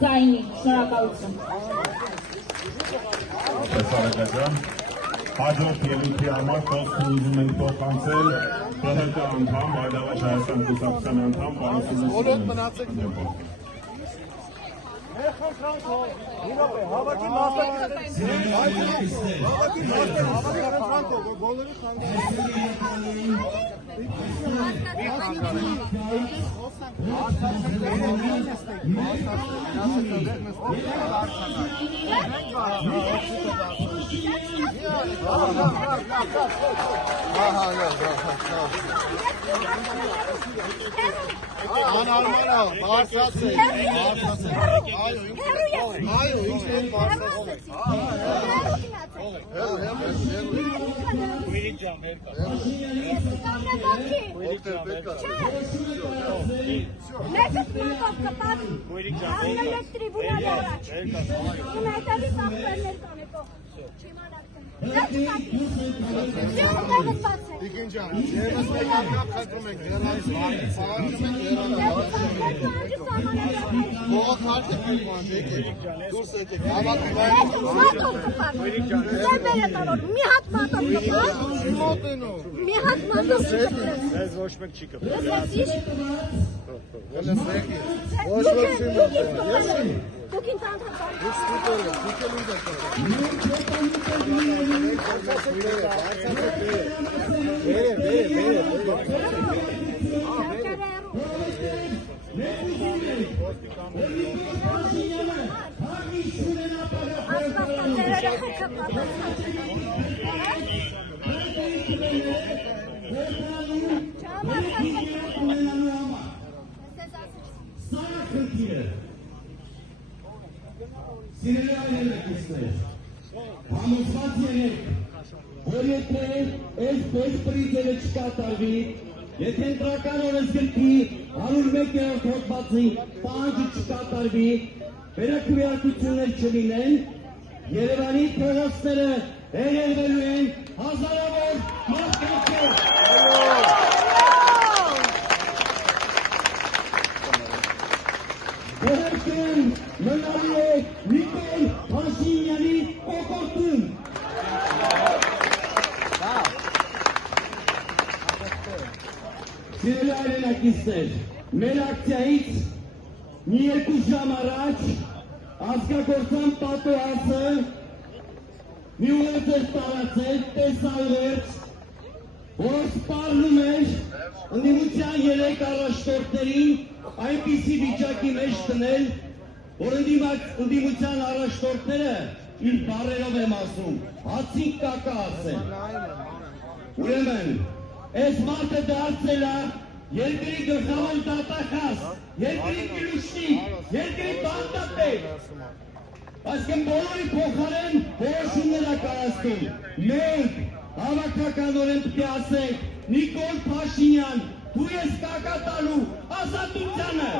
ձայնի, շնորհակալություն։ Հաջորդ ելույթի համար խոսքը ուզում ենք փոխանցել ՀՀԿ անդամ, Հայդավաճ Հայաստան կուսակցության անդամ, Բոլոր մնացեք հավաքի Անարմանը, բարձած է, այո, ինչ են բարձած Տիկին ջան, ես մեկական խնդրում ենք դրանից սաղարում ենք Բողոք հարդ եք դուրս եկեք, հավատում մի հատ մատով կպած, մի հատ մատով կպած Ես ոչ մեկ չի կպած Դուք ինձ անդրադառնաք Սիրելի այլենակիցներ, համոզված եղեք, որ եթե այսպես պրիզերը չկատարվի, եթե ընտրական օրենսգրքի 101-րդ հոդվածի պահանջը չկատարվի, վերաքվեարկություններ չլինեն, Երևանի փողոցները հերերվելու են հազարավոր մարդկանցով։ ՀՀԿ-ն մնալու է Նիկոլ Փաշինյանի օգուտում։ Սիրելի այլենակիցներ, մեր ակցիայից մի 2 ժամ առաջ ազգագործան պատոհասը մի ուղերձ էր տարածել, տեսաուղերձ, որ սպառնում էր ընդդիմության 3 առաջնորդներին այնպիսի վիճակի մեջ տնել, որ ընդդիմության առաջնորդները իր բառերով եմ ասում, հացիկ կակա ասել։ Ուրեմն, այս մարդը դարձել է երկրի գլխավոր դատախազ, երկրի գլուշնիկ, երկրի բանտապետ։ Այսինքն բոլորի փոխարեն որոշումներ է կայացնում։ Մենք հավաքականորեն պետք է ասենք Նիկոլ Փաշինյան, դու ես կակա տալու ազատությանը։